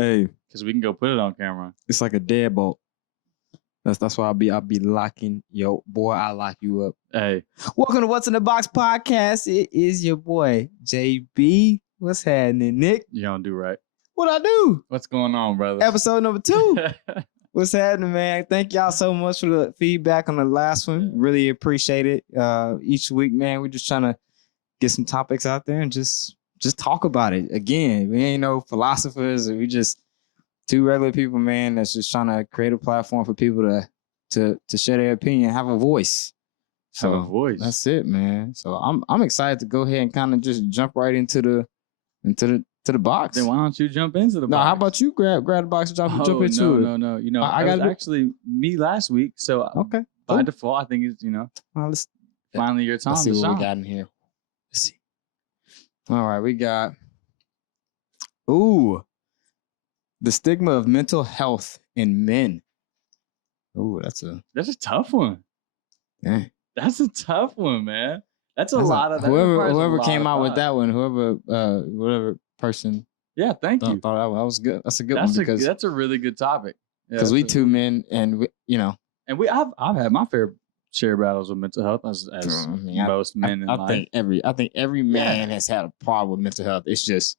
Hey, because we can go put it on camera. it's like a deadbolt. That's why I'll be locking yo boy. I lock you up. Hey, welcome to What's in the Box podcast. It is your boy JB. What's happening, Nick? you don't do right. What I do? What's going on, brother? Episode number 2. What's happening, man? Thank y'all so much for the feedback on the last one. Really appreciate it. Each week, man, we're just trying to get some topics out there and just talk about it. Again, we ain't no philosophers. We just two regular people, man, that's just trying to create a platform for people to share their opinion, have a voice. So have a voice. That's it, man. So I'm excited to go ahead and kind of just jump right into the box. Then why don't you jump into the box? No, how about you grab the box and jump into it? No. You know, I got actually me last week. So okay. By default, I think it's, finally your time. Let's see what we got in here. Let's see. All right, we got the stigma of mental health in men. That's a tough one. Yeah. That's a tough one, man. That's a lot of whoever came out with that one, whatever person. Yeah, thank you. Thought that was good. That's a good one because that's a really good topic. Because we two men, and I've had my fair share of battles with mental health as most men in life. I think every man has had a problem with mental health. It's just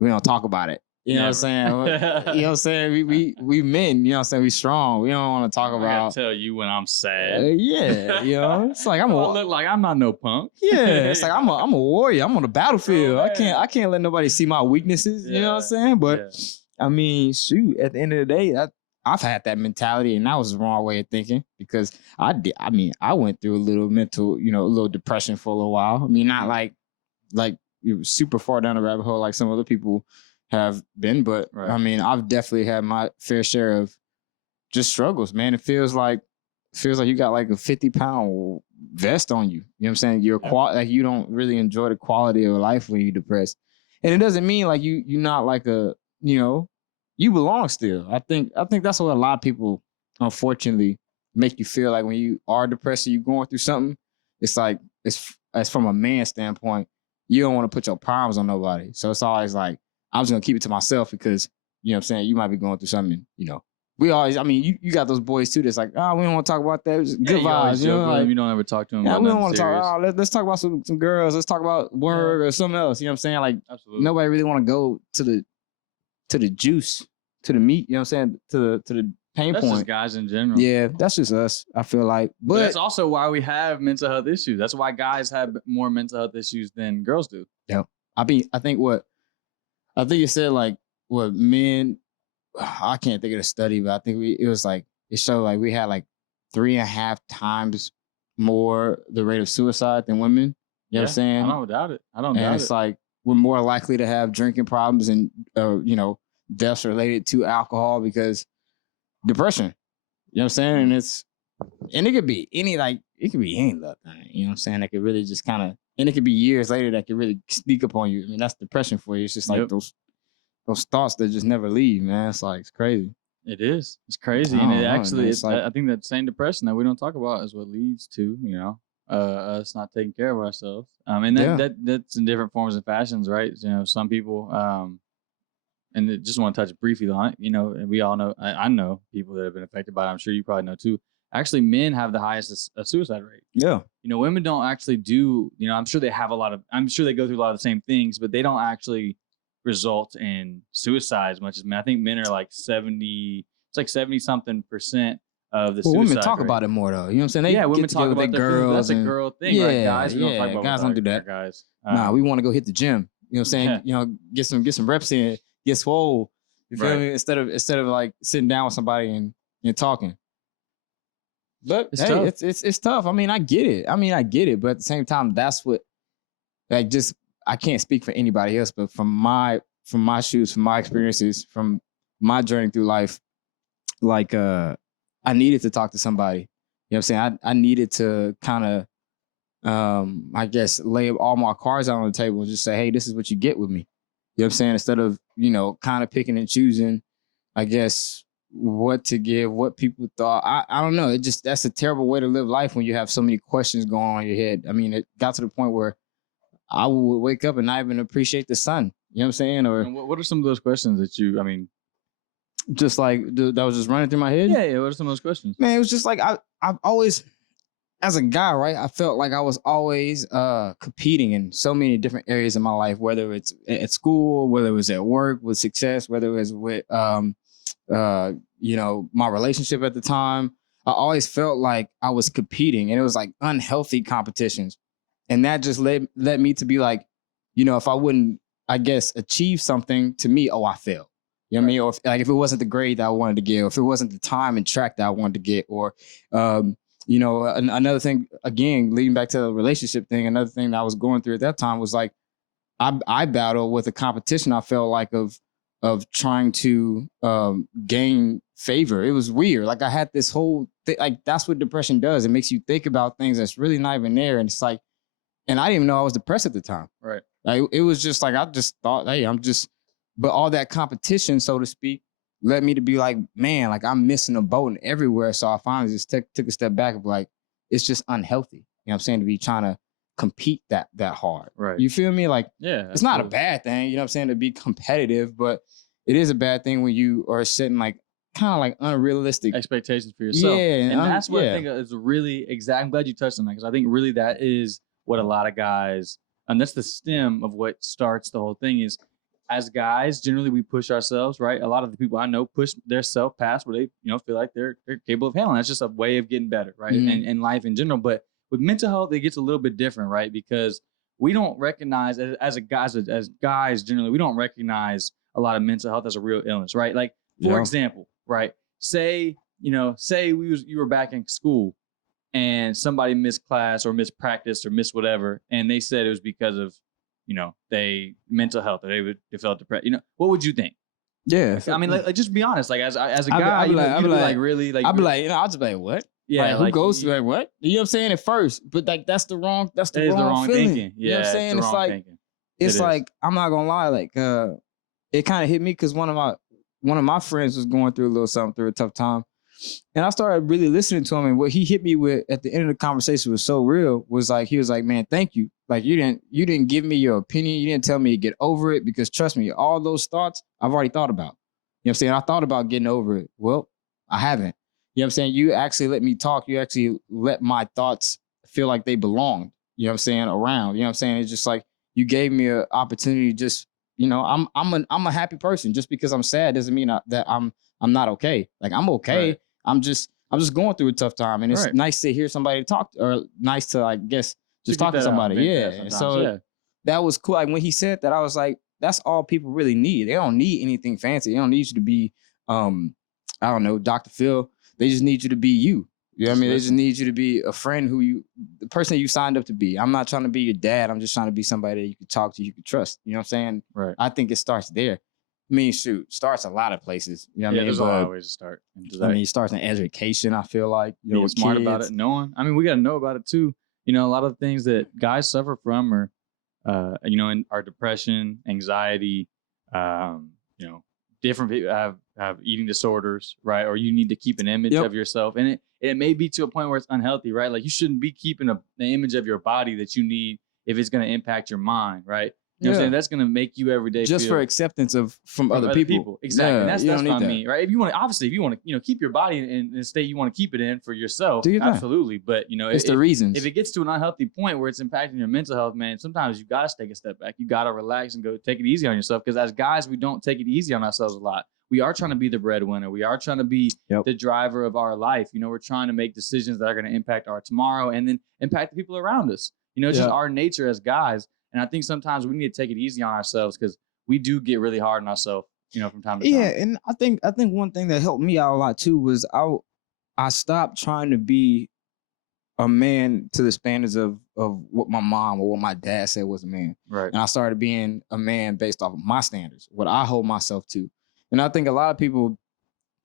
we don't talk about it. You know what I'm saying? You know what I'm saying? We men, you know what I'm saying? We strong. We don't want to talk about. I gotta tell you when I'm sad. It's like I look like I'm not no punk. Yeah, it's like I'm a warrior. I'm on the battlefield. I can't let nobody see my weaknesses. You know what I'm saying? But I mean, shoot. At the end of the day, I've had that mentality, and that was the wrong way of thinking because I went through a little mental, a little depression for a little while. I mean, not like super far down the rabbit hole like some other people have been, but I mean, I've definitely had my fair share of just struggles, man. It feels like you got like a 50-pound vest on you. You know what I'm saying? Like you don't really enjoy the quality of life when you're depressed. And it doesn't mean like you're not like you belong still. I think that's what a lot of people unfortunately make you feel like when you are depressed or you're going through something. It's like it's from a man standpoint, you don't want to put your problems on nobody. So it's always like, I'm just gonna keep it to myself because, you know what I'm saying, you might be going through something, We always, I mean, you got those boys too that's like, we don't want to talk about that. It was good vibes, like, you don't ever talk to them about we don't want to serious. talk, let's talk about some girls, let's talk about work or something else, you know what I'm saying? Like, absolutely. Nobody really want to go to the juice, to the meat, you know what I'm saying, to the pain point. That's just guys in general. Yeah, that's just us, I feel like. But that's also why we have mental health issues. That's why guys have more mental health issues than girls do. Yeah. I think it said like what men, I can't think of the study, but I think it showed like we had like 3.5 times more the rate of suicide than women. You know what I'm saying? I don't doubt it. And it's like we're more likely to have drinking problems and deaths related to alcohol because depression. You know what I'm saying? And it could be any little thing. You know what I'm saying? That could really just kind of. And it could be years later that could really sneak up on you. I mean, that's depression for you. It's just like those thoughts that just never leave, man. It's like, it's crazy. It is. It's crazy. And I think that same depression that we don't talk about is what leads to, us not taking care of ourselves. And that's in different forms and fashions, right? Some people, and I just want to touch briefly on it, and we all know, I know people that have been affected by it. I'm sure you probably know too. Actually, men have the highest suicide rate. Yeah. Women don't actually do, I'm sure they go through a lot of the same things, but they don't actually result in suicide as much as men. I think men are like 70 something % of the suicide women talk rate. about it more though. You know what I'm saying? Women talk about their girls. That's a girl thing, right? Guys, we don't talk about guys don't do that. Guys. We want to go hit the gym. You know what I'm saying? Get some reps in, get swole. You feel me? Instead of like sitting down with somebody and talking. But it's tough. I mean, I get it. But at the same time, that's what, like, just I can't speak for anybody else, but from my shoes, from my experiences, from my journey through life, like I needed to talk to somebody. You know what I'm saying? I needed to kind of I guess lay all my cards out on the table and just say, hey, this is what you get with me. You know what I'm saying? Instead of, kind of picking and choosing, I guess, what to give, what people thought. I don't know. That's a terrible way to live life when you have so many questions going on in your head. I mean, it got to the point where I would wake up and not even appreciate the sun. You know what I'm saying? Or what are some of those questions that you, Just like that was just running through my head. Yeah. What are some of those questions? Man, it was just like I've always, as a guy, right? I felt like I was always competing in so many different areas of my life, whether it's at school, whether it was at work with success, whether it was with my relationship at the time. I always felt like I was competing, and it was like unhealthy competitions, and that just led me to be like, if I wouldn't, I guess, achieve something, to me, I failed. You know what I mean? Or if it wasn't the grade that I wanted to get, or if it wasn't the time and track that I wanted to get, or another thing, again, leading back to the relationship thing, another thing that I was going through at that time was like, I battled with a competition. I felt like of trying to gain favor. It was weird. Like I had this whole thing, like that's what depression does. It makes you think about things that's really not even there. And it's like, and I didn't even know I was depressed at the time. Right. Like it was just like, I just thought, hey, but all that competition, so to speak, led me to be like, man, like I'm missing a boat everywhere. So I finally just took a step back of like, it's just unhealthy. You know what I'm saying? To be trying to compete that hard. Right. You feel me? Like, yeah, it's not a bad thing, you know what I'm saying, to be competitive, but it is a bad thing when you are setting like kind of like unrealistic expectations for yourself. Yeah. And that's what I think is really exact. I'm glad you touched on that, because I think really that is what a lot of guys, and that's the stem of what starts the whole thing is, as guys, generally we push ourselves, right? A lot of the people I know push their self past where they, feel like they're capable of handling. That's just a way of getting better, right? Mm-hmm. And life in general. But with mental health, it gets a little bit different, right? Because we don't recognize as guys generally, we don't recognize a lot of mental health as a real illness, right? Like for example, right? Say you were back in school and somebody missed class or missed practice or missed whatever, and they said it was because of they mental health, or they felt depressed. What would you think? Yeah, I mean, like just be honest. Like as a guy, I'd be like, really, like I'd be like, I'll just be like, what? Yeah, like, who goes to like what? You know what I'm saying? At first, but like that's the wrong feeling. Thinking. Yeah, you know what I'm saying? It's like thinking. It's like I'm not gonna lie, like it kind of hit me because one of my friends was going through a tough time. And I started really listening to him, and what he hit me with at the end of the conversation was so real. Was like, he was like, man, thank you. Like you didn't give me your opinion. You didn't tell me to get over it, because trust me, all those thoughts I've already thought about. You know what I'm saying? I thought about getting over it. Well, I haven't. You know what I'm saying? You actually let me talk. You actually let my thoughts feel like they belonged. You know what I'm saying? Around. You know what I'm saying? It's just like you gave me an opportunity. Just I'm a happy person. Just because I'm sad doesn't mean that I'm not okay. Like I'm okay. Right. I'm just going through a tough time, and it's nice to hear somebody talk, or nice to, I guess, just talk to somebody. Yeah. So that was cool. Like when he said that, I was like, that's all people really need. They don't need anything fancy. They don't need you to be, I don't know, Dr. Phil. They just need you to be you. You know what I mean? They just need you to be a friend the person that you signed up to be. I'm not trying to be your dad. I'm just trying to be somebody that you can talk to, you can trust. You know what I'm saying? Right. I think it starts there. I mean, shoot, starts a lot of places. You know what I mean? There's a lot of ways to start. It starts in education, I feel like. Being smart about it, knowing. I mean, we got to know about it too. A lot of the things that guys suffer from are, in our depression, anxiety, different people have eating disorders, right? Or you need to keep an image of yourself. And it may be to a point where it's unhealthy, right? Like you shouldn't be keeping an image of your body that you need if it's going to impact your mind, right? You know what I'm saying? That's going to make you every day just for acceptance from other people. Exactly. And that's what I mean, right? If you want to, keep your body in a state you want to keep it in for yourself, absolutely. But, it's the reasons. If it gets to an unhealthy point where it's impacting your mental health, man, sometimes you got to take a step back. You got to relax and go take it easy on yourself. Because as guys, we don't take it easy on ourselves a lot. We are trying to be the breadwinner. We are trying to be the driver of our life. We're trying to make decisions that are going to impact our tomorrow and then impact the people around us. It's just our nature as guys. And I think sometimes we need to take it easy on ourselves, because we do get really hard on ourselves, from time to time. Yeah, and I think one thing that helped me out a lot too was I stopped trying to be a man to the standards of what my mom or what my dad said was a man. Right. And I started being a man based off of my standards, what I hold myself to. And I think a lot of people,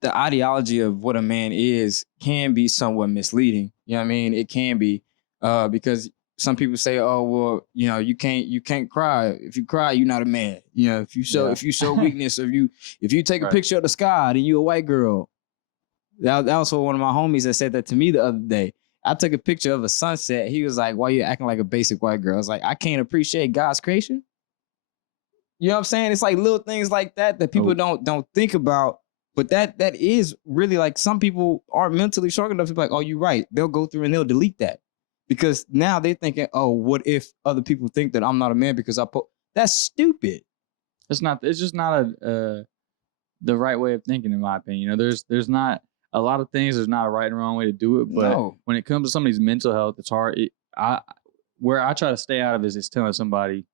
the ideology of what a man is can be somewhat misleading. You know what I mean? It can be because some people say, "Oh, well, you can't cry. If you cry, you're not a man. If you show weakness, or if you take a picture of the sky, then you're a white girl." That was one of my homies that said that to me the other day. I took a picture of a sunset. He was like, "Why you acting like a basic white girl?" I was like, "I can't appreciate God's creation." You know what I'm saying? It's like little things like that people don't think about. But that is really like some people aren't mentally strong enough to be like, oh, you're right. They'll go through and they'll delete that because now they're thinking, oh, what if other people think that I'm not a man because that's stupid. It's just not the right way of thinking, in my opinion. There's not a lot of things. There's not a right and wrong way to do it. But when it comes to somebody's mental health, it's hard. Where I try to stay out of is telling somebody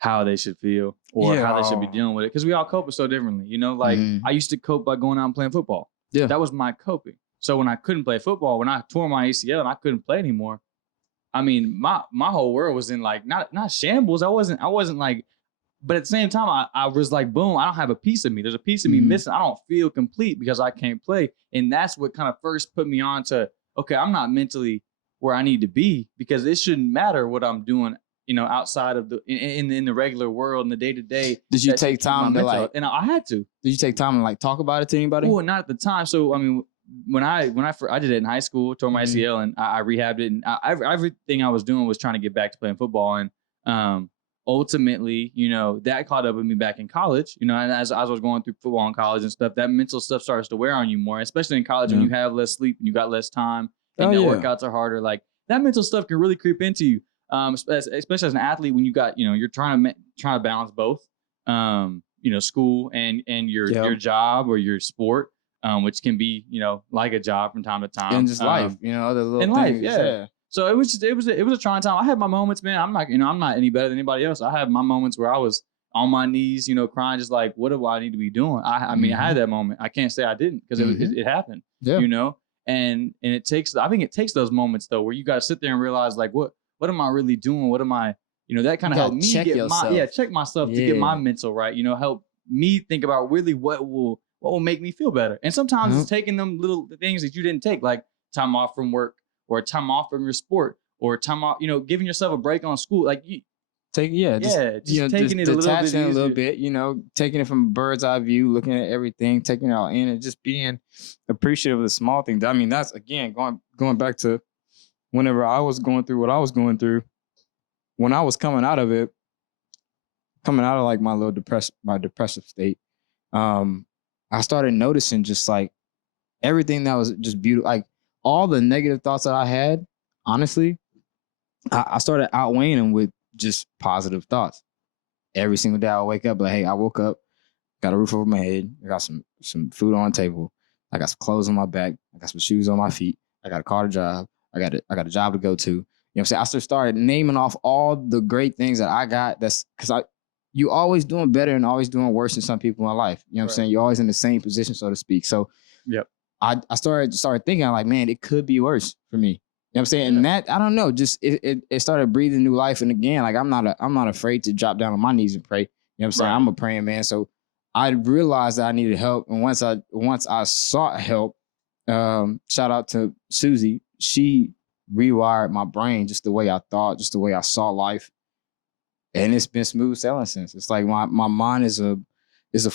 how they should feel or how they should be dealing with it. Because we all cope so differently. Like I used to cope by going out and playing football. Yeah. That was my coping. So when I couldn't play football, when I tore my ACL and I couldn't play anymore, I mean, my whole world was in like, not shambles. I wasn't like, but at the same time, I was like, boom, I don't have a piece of me. There's a piece of me missing. I don't feel complete because I can't play. And that's what kind of first put me on to, okay, I'm not mentally where I need to be because it shouldn't matter what I'm doing, outside of in the regular world in the day to day. Did you take time to like? And I had to. Did you take time to like talk about it to anybody? Well, not at the time. So I mean, when I did it in high school, tore my ACL and I rehabbed it, and everything I was doing was trying to get back to playing football. And ultimately, that caught up with me back in college. And as I was going through football in college and stuff, that mental stuff starts to wear on you more, especially in college when you have less sleep and you got less time and workouts are harder. Like that mental stuff can really creep into you. Especially as an athlete, when you got, you're trying to balance both, school and your job or your sport, which can be, like a job from time to time. And just life, other little things. Life, yeah. So it was a trying time. I had my moments, man. I'm not any better than anybody else. I had my moments where I was on my knees, crying, just like, what do I need to be doing? I mean, I had that moment. I can't say I didn't because it happened, and I think it takes those moments though, where you got to sit there and realize like, what am I really doing? What am I, that kind of helped me check myself to get my mental right, help me think about really what will make me feel better. And sometimes it's taking them little things that you didn't take, like time off from work or time off from your sport or time off, giving yourself a break on school. Like taking it a little bit, taking it from a bird's eye view, looking at everything, taking it all in and just being appreciative of the small things. I mean, that's again, going back to whenever I was going through what I was going through, when I was coming out of like my little depressive state, I started noticing just like everything that was just beautiful, like all the negative thoughts that I had, honestly, I started outweighing them with just positive thoughts. Every single day I would wake up, like, hey, I woke up, got a roof over my head, I got some food on the table, I got some clothes on my back, I got some shoes on my feet, I got a car to drive, I got a job to go to. You know what I'm saying? I started naming off all the great things that I got. That's because you always doing better and always doing worse than some people in life. You know what I'm saying? You're always in the same position, so to speak. So I started thinking like, man, it could be worse for me. You know what I'm saying? And that, I don't know, just it started breathing new life. And again, like I'm not afraid to drop down on my knees and pray. You know what I'm saying? I'm a praying man. So I realized that I needed help. And once I sought help, shout out to Susie. She rewired my brain, just the way I thought, just the way I saw life. And it's been smooth sailing since. It's like my mind is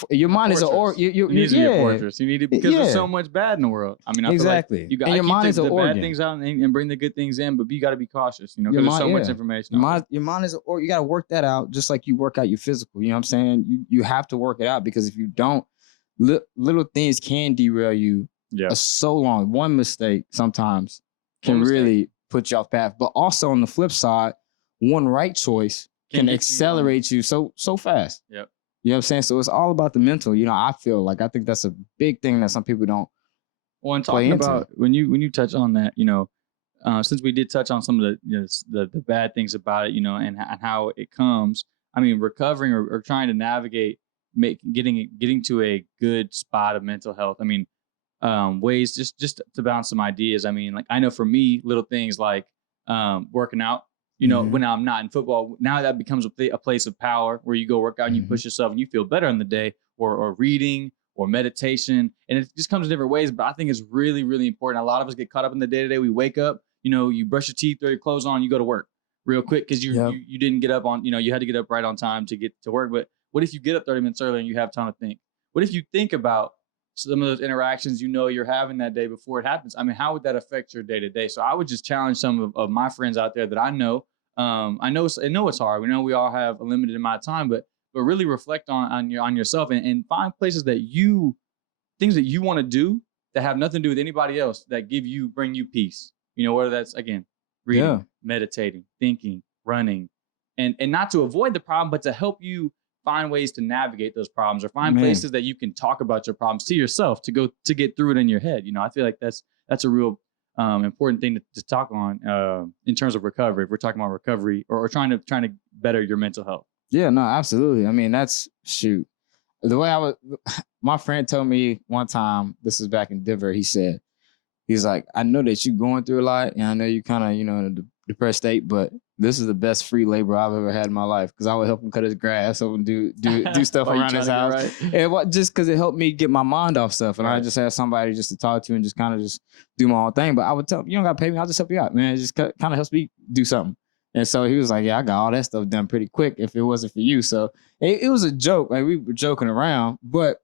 your mind is a you need to be a fortress. You need to, because there's so much bad in the world. I mean, I feel like you got to keep the bad things out and bring the good things in, but you got to be cautious, because there's so much information. Your mind is you got to work that out just like you work out your physical. You know what I'm saying? You have to work it out, because if you don't, little things can derail you so long. One mistake sometimes can really put you off path. But also on the flip side, one right choice can accelerate you so fast. Yep. You know what I'm saying? So it's all about the mental. I think that's a big thing that some people don't. Well, and talking about when you touch on that, since we did touch on some of the bad things about it, and how it comes. I mean, recovering or trying to navigate, getting to a good spot of mental health. I mean, ways just to bounce some ideas. I mean, like I know for me, little things like working out. When I'm not in football, now that becomes a place of power where you go work out and you push yourself and you feel better in the day, or reading or meditation. And it just comes in different ways. But I think it's really, really important. A lot of us get caught up in the day to day. We wake up, you brush your teeth, throw your clothes on, you go to work real quick because you didn't get up on, you had to get up right on time to get to work. But what if you get up 30 minutes early and you have time to think? What if you think about some of those interactions you're having that day before it happens? I mean, how would that affect your day to day? So I would just challenge some of my friends out there that I know. I know it's hard. We know we all have a limited amount of time, but really reflect on yourself and find places that you things that you want to do that have nothing to do with anybody else that bring you peace. You know, whether that's, again, reading, meditating, thinking, running, and not to avoid the problem, but to help you find ways to navigate those problems or find places that you can talk about your problems to yourself to get through it in your head. You know, I feel like that's a real important thing to talk on in terms of recovery. If we're talking about recovery or trying to better your mental health. Yeah, no, absolutely. I mean, that's the way my friend told me one time, this is back in Denver, he's like, I know that you're going through a lot and I know you kind of, you know, in a depressed state, but this is the best free labor I've ever had in my life because I would help him cut his grass, help him do stuff around his house. Right? And just because it helped me get my mind off stuff. And I just had somebody just to talk to and just kind of just do my own thing. But I would tell him, you don't got to pay me. I'll just help you out, man. It just kind of helps me do something. And so he was like, yeah, I got all that stuff done pretty quick if it wasn't for you. So it was a joke. Like we were joking around, but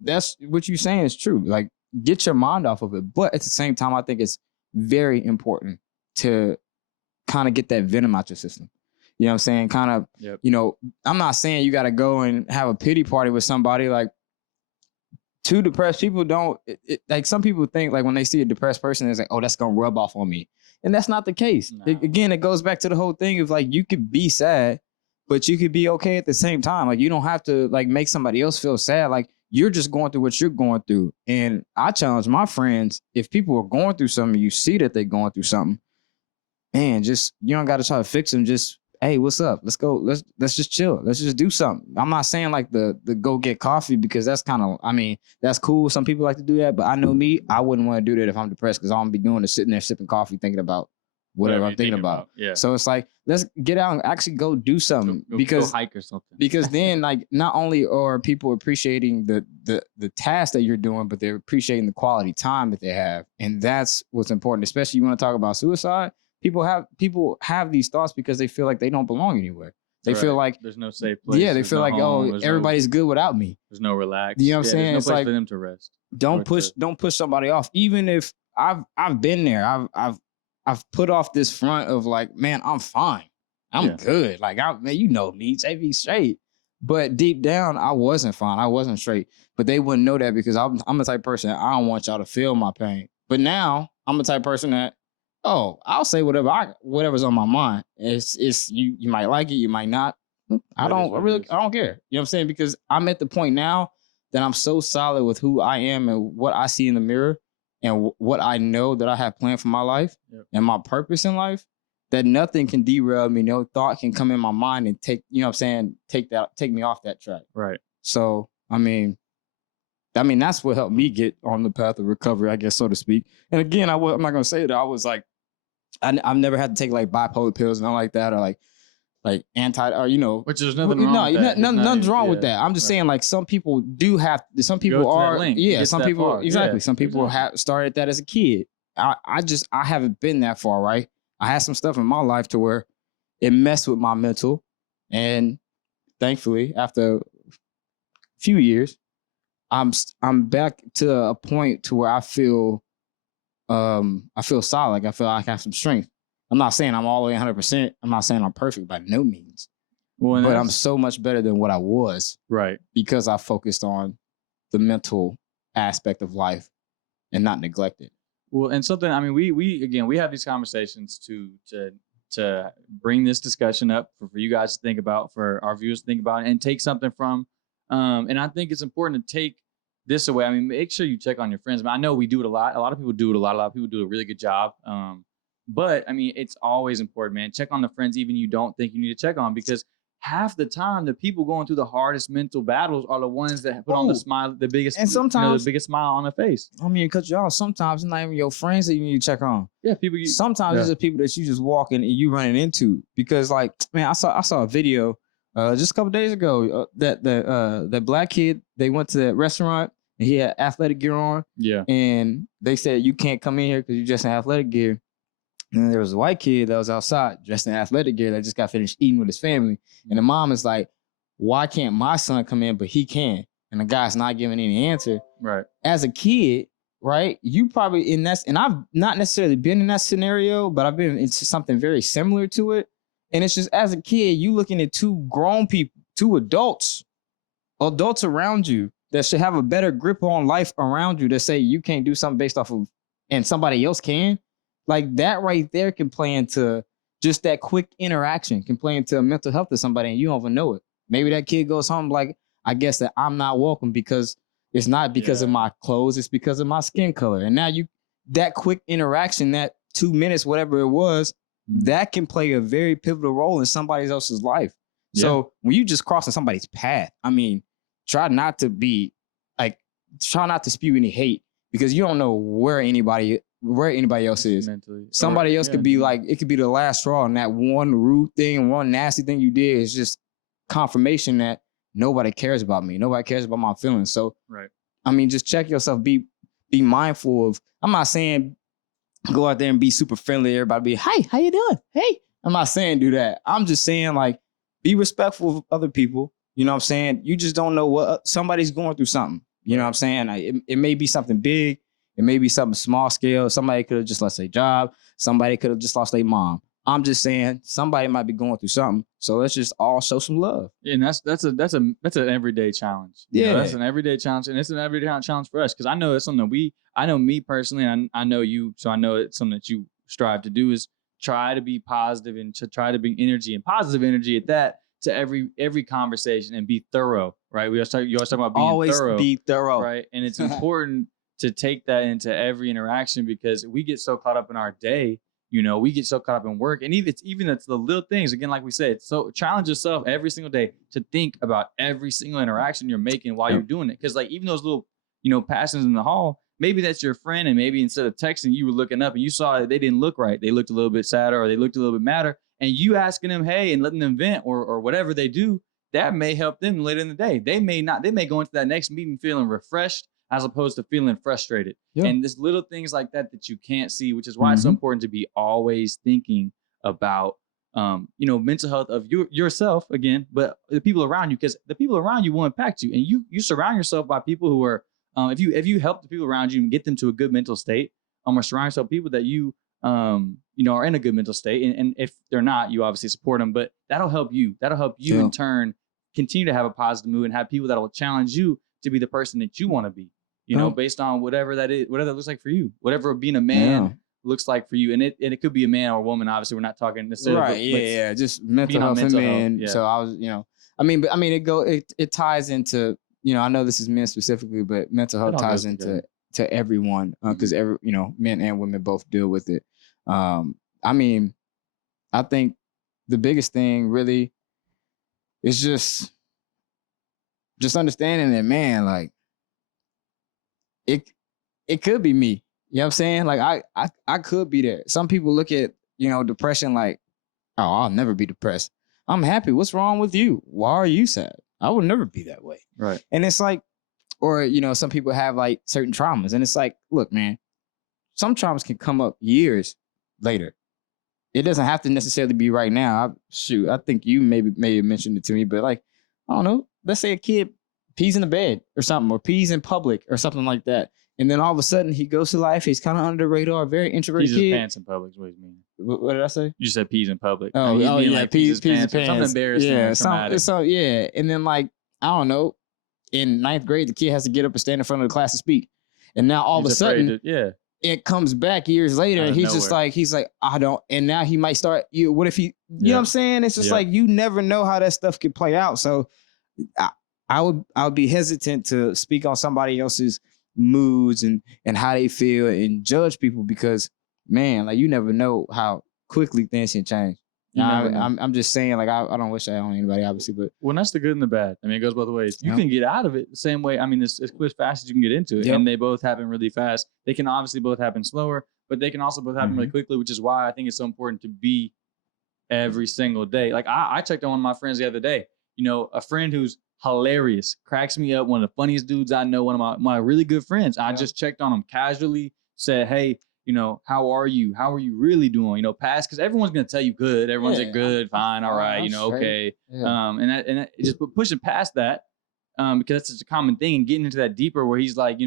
that's what you're saying is true. Like get your mind off of it. But at the same time, I think it's very important to kind of get that venom out your system. You know what I'm saying? Kind of, you know, I'm not saying you got to go and have a pity party with somebody. Like two depressed people like some people think like when they see a depressed person, it's like, oh, that's going to rub off on me. And that's not the case. No. Again, it goes back to the whole thing of like, you could be sad, but you could be okay at the same time. Like you don't have to like make somebody else feel sad. Like you're just going through what you're going through. And I challenge my friends, if people are going through something, you see that they're going through something, man, just, you don't got to try to fix them. Just, hey, what's up? Let's go. Let's just chill. Let's just do something. I'm not saying like the go get coffee because that's kind of, I mean, that's cool. Some people like to do that, but I know me, I wouldn't want to do that if I'm depressed because all I'm be doing is sitting there sipping coffee thinking about whatever I'm thinking about. Yeah. So it's like, let's get out and actually go do something because go hike or something. Because then like not only are people appreciating the task that you're doing, but they're appreciating the quality time that they have. And that's what's important, especially you want to talk about suicide. People have these thoughts because they feel like they don't belong anywhere. They feel like there's no safe place. Yeah, they feel like everybody's good without me. There's no relax. You know what I'm saying? There's no place like for them to rest. Don't push somebody off. Even if I've been there. I've put off this front of like, man, I'm fine. I'm good. Like man, you know me, JV straight. But deep down, I wasn't fine. I wasn't straight. But they wouldn't know that because I'm the type of person I don't want y'all to feel my pain. But now I'm the type of person that, oh, I'll say whatever's on my mind. It's you might like it, you might not. I don't care. You know what I'm saying? Because I'm at the point now that I'm so solid with who I am and what I see in the mirror and what I know that I have planned for my life and my purpose in life, that nothing can derail me. No thought can come in my mind and take me off that track. Right. So, I mean, that's what helped me get on the path of recovery, I guess, so to speak. And again, I'm not going to say that I was like, I've never had to take like bipolar pills and all like that, or like anti, or you know, which there's nothing wrong with that. Nothing's wrong with that. I'm just saying like some people do have, some people are, some people far. Exactly. Some people have started that as a kid. I haven't been that far, right? I had some stuff in my life to where it messed with my mental, and thankfully after a few years, I'm back to a point to where I feel solid. Like I feel like I have some strength. I'm not saying I'm all the way 100%. I'm not saying I'm perfect by no means. Well, but I'm so much better than what I was. Right. Because I focused on the mental aspect of life and not neglect it. Well, and something, I mean, we have these conversations to bring this discussion up for you guys to think about, for our viewers to think about, and take something from. And I think it's important to take this away. I mean, make sure you check on your friends. I know we do it a lot. A lot of people do it a lot. A lot of people do a really good job. But I mean, it's always important, man. Check on the friends even you don't think you need to check on, because half the time the people going through the hardest mental battles are the ones that put on the smile, the biggest, and sometimes the biggest smile on their face. I mean, because y'all, sometimes it's not even your friends that you need to check on. Yeah, people. Sometimes it's the people that you just walking and you running into, because like, man, I saw a video just a couple days ago that black kid, they went to that restaurant and he had athletic gear on. Yeah, and they said you can't come in here because you're just in athletic gear. And then there was a white kid that was outside dressed in athletic gear that just got finished eating with his family. And the mom is like, why can't my son come in, but he can? And the guy's not giving any answer. Right. As a kid, right, you probably in that, and I've not necessarily been in that scenario, but I've been into something very similar to it. And it's just, as a kid, you looking at two grown people, two adults around you that should have a better grip on life around you that say you can't do something based off of and somebody else can, like that right there can play into just that quick interaction, can play into mental health of somebody and you don't even know it. Maybe that kid goes home like, I guess that I'm not welcome because it's not because of my clothes, it's because of my skin color. And now that quick interaction, that 2 minutes, whatever it was, that can play a very pivotal role in somebody else's life. Yeah. So when you just crossing somebody's path, I mean, try not to spew any hate because you don't know where anybody else is. Mentally. Somebody else could be like, it could be the last straw, and that one rude thing, one nasty thing you did is just confirmation that nobody cares about me. Nobody cares about my feelings. So, I mean, just check yourself. Be mindful of, I'm not saying go out there and be super friendly. Everybody be, hey, how you doing? Hey, I'm not saying do that. I'm just saying like, be respectful of other people. You know what I'm saying? You just don't know what somebody's going through something. You know what I'm saying? It may be something big. It may be something small scale. Somebody could have just lost their job. Somebody could have just lost their mom. I'm just saying somebody might be going through something. So let's just all show some love. Yeah, and that's an everyday challenge. You know, that's an everyday challenge, and it's an everyday challenge for us because I know it's something that I know me personally, and I know you, so I know it's something that you strive to do is try to be positive and to try to bring energy and positive energy at that to every conversation and be thorough, right? You always talk about being always thorough. Be thorough, right? And it's important to take that into every interaction because we get so caught up in our day. You know, we get so caught up in work, and even it's the little things. Again, like we said, so challenge yourself every single day to think about every single interaction you're making while you're doing it. Because like even those little, passings in the hall, maybe that's your friend, and maybe instead of texting, you were looking up and you saw that they didn't look right. They looked a little bit sadder, or they looked a little bit madder, and you asking them, hey, and letting them vent or whatever they do, that may help them later in the day. They may go into that next meeting feeling refreshed as opposed to feeling frustrated. Yeah. And there's little things like that you can't see, which is why it's so important to be always thinking about, mental health of yourself again, but the people around you, because the people around you will impact you. And you surround yourself by people who are, if you help the people around you and get them to a good mental state, or surround yourself with people that you, are in a good mental state. And if they're not, you obviously support them, but that'll help you. That'll help you in turn continue to have a positive mood and have people that will challenge you to be the person that you want to be. Based on whatever that is, whatever that looks like for you, whatever being a man looks like for you. And it could be a man or a woman. Obviously, we're not talking necessarily. Right. Just mental health for men. Yeah. So I was, it ties into, I know this is men specifically, but mental health ties into everyone because men and women both deal with it. I think the biggest thing really is just understanding that, man, like, it could be me. You know what I'm saying? Like I could be there. Some people look at, depression like, oh, I'll never be depressed. I'm happy. What's wrong with you? Why are you sad? I would never be that way. Right. And it's like, or, some people have like certain traumas and it's like, look, man, some traumas can come up years later. It doesn't have to necessarily be right now. I think you maybe mentioned it to me, but like, I don't know. Let's say a kid pees in the bed or something, or pees in public or something like that. And then all of a sudden he goes to life. He's kind of under the radar, very introverted kid. Pees his pants in public is what you mean. What did I say? You said pees in public. Oh, yeah, like pees in pants. Something embarrassing or traumatic. Yeah. And then like, I don't know, in 9th grade, the kid has to get up and stand in front of the class and speak. And now all of a sudden, it comes back years later and he's like, I don't, and now he might start, what if he, you know what I'm saying? It's just like, you never know how that stuff could play out. So I would be hesitant to speak on somebody else's moods and how they feel and judge people because, man, like you never know how quickly things can change. I'm just saying, like I don't wish that on anybody, obviously, but that's the good and the bad. I mean, it goes both ways. You can get out of it the same way. I mean, as quick as fast as you can get into it, and they both happen really fast. They can obviously both happen slower, but they can also both happen really quickly, which is why I think it's so important to be every single day. Like I checked on one of my friends the other day. A friend who's hilarious, cracks me up, one of the funniest dudes I know, one of my really good friends. I just checked on him casually, said, hey, how are you? How are you really doing? Past, because everyone's gonna tell you good. Everyone's like good, fine, all right, okay. Yeah. And just pushing past that, because that's such a common thing, and getting into that deeper where he's like,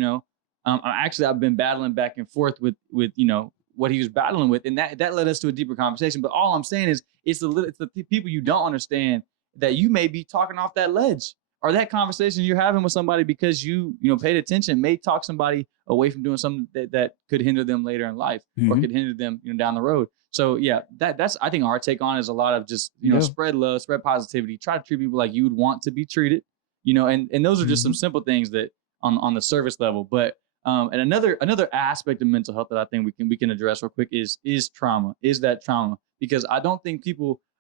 I've been battling back and forth with what he was battling with, and that led us to a deeper conversation. But all I'm saying is, it's the people you don't understand that you may be talking off that ledge, or that conversation you're having with somebody because you paid attention may talk somebody away from doing something that could hinder them later in life or could hinder them down the road. So yeah, that's I think our take on it is a lot of just spread love, spread positivity, try to treat people like you would want to be treated, and those are just some simple things that on the surface level. But and another aspect of mental health that I think we can address real quick is trauma. Is that trauma? Because I don't think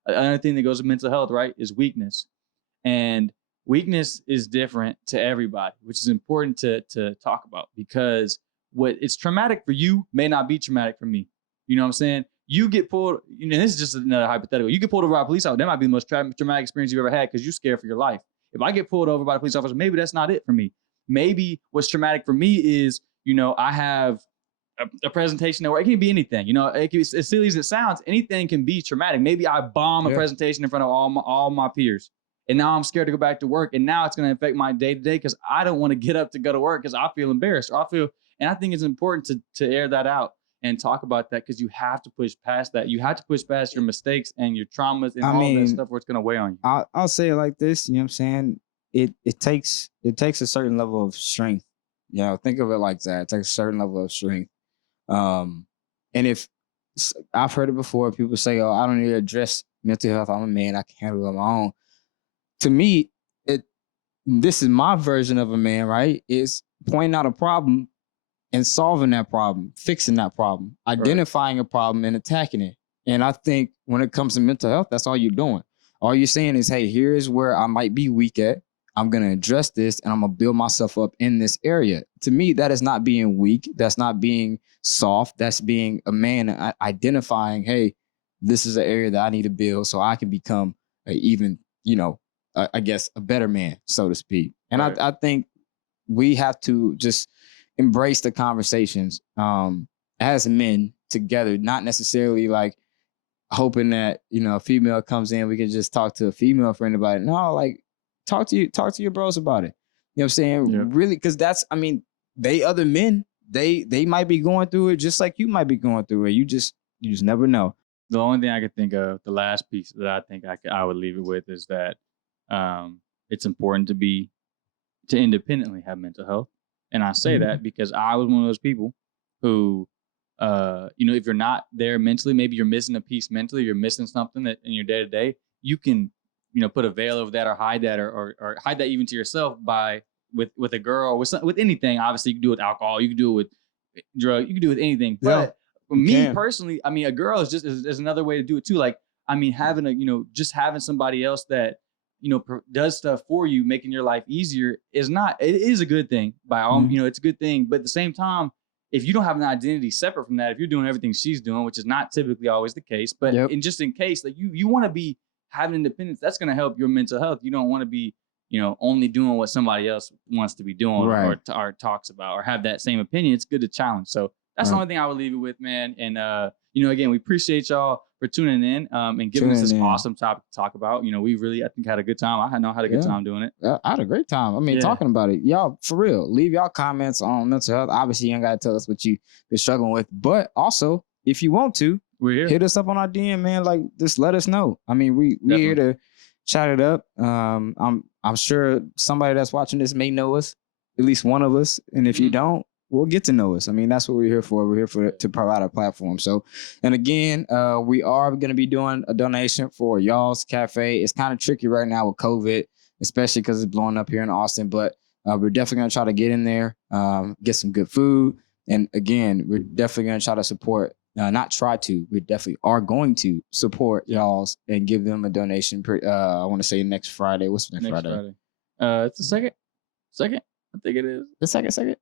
another thing that goes with mental health, right, is weakness. And weakness is different to everybody, which is important to talk about, because what it's traumatic for you may not be traumatic for me. You know what I'm saying? You get pulled, this is just another hypothetical. You get pulled over by a police officer. That might be the most traumatic experience you've ever had because you're scared for your life. If I get pulled over by a police officer, maybe that's not it for me. Maybe what's traumatic for me is, I have a presentation where it can be anything. It can be, as silly as it sounds, anything can be traumatic. Maybe I bomb a presentation in front of all my peers. And now I'm scared to go back to work. And now it's going to affect my day-to-day because I don't want to get up to go to work because I feel embarrassed. And I think it's important to air that out and talk about that, because you have to push past that. You have to push past your mistakes and your traumas and all that stuff where it's going to weigh on you. I'll say it like this, you know what I'm saying? It takes a certain level of strength. Think of it like that. It takes a certain level of strength. And if I've heard it before, people say, "Oh, I don't need to address mental health. I'm a man. I can handle it on my own." To me, this is my version of a man, right? Is pointing out a problem and solving that problem, fixing that problem, identifying a problem and attacking it. And I think when it comes to mental health, that's all you're doing. All you're saying is, hey, here's where I might be weak at. I'm going to address this and I'm going to build myself up in this area. To me, that is not being weak. That's not being soft. That's being a man identifying, hey, this is an area that I need to build so I can become even, I guess, a better man, so to speak. And I think we have to just embrace the conversations as men together, not necessarily like hoping that, a female comes in, we can just talk to a female friend about it. No, like talk to your bros about it. You know what I'm saying? Yeah. Really, because they other men, they might be going through it just like you might be going through it. You just never know. The only thing I could think of, the last piece that I think I would leave it with is that it's important to independently have mental health. And I say that because I was one of those people who, if you're not there mentally, maybe you're missing a piece mentally, you're missing something that in your day to day, you can, put a veil over that or hide that or hide that even to yourself with a girl, with anything. Obviously, you can do it with alcohol, you can do it with drugs, you can do it with anything. But for me personally, a girl is another way to do it too. Like, having just having somebody else that, does stuff for you, making your life easier it is a good thing by all, it's a good thing. But at the same time, if you don't have an identity separate from that, if you're doing everything she's doing, which is not typically always the case, but just in case, like you want to be having independence, that's going to help your mental health. You don't want to be, only doing what somebody else wants to be doing or talks about or have that same opinion. It's good to challenge. So that's the only thing I would leave it with, man. And, again, we appreciate y'all for tuning in and giving us this awesome topic to talk about. We really, I think, had a good time. I had a good time doing it. I had a great time. Talking about it. Y'all, for real, leave y'all comments on mental health. Obviously, you ain't got to tell us what you've been struggling with. But also, if you want to, we're here. Hit us up on our DM, man. Like, just let us know. We're here to chat it up. I'm sure somebody that's watching this may know us, at least one of us. And if you don't, we'll get to know us. That's what we're here for. We're here to provide a platform. So, and again, we are going to be doing a donation for Y'all's Cafe. It's kind of tricky right now with COVID, especially because it's blowing up here in Austin. But we're definitely going to try to get in there, get some good food. And again, we're definitely going to try to support. We definitely are going to support Y'all's and give them a donation. I want to say next Friday. What's next Friday? It's the second. I think it is. The second.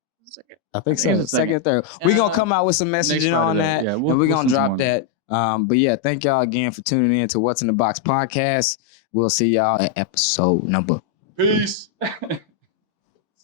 I think so. Second, third. We're going to come out with some messaging on that. And we're going to drop that. But yeah, thank y'all again for tuning in to What's in the Box podcast. We'll see y'all at episode number. Peace.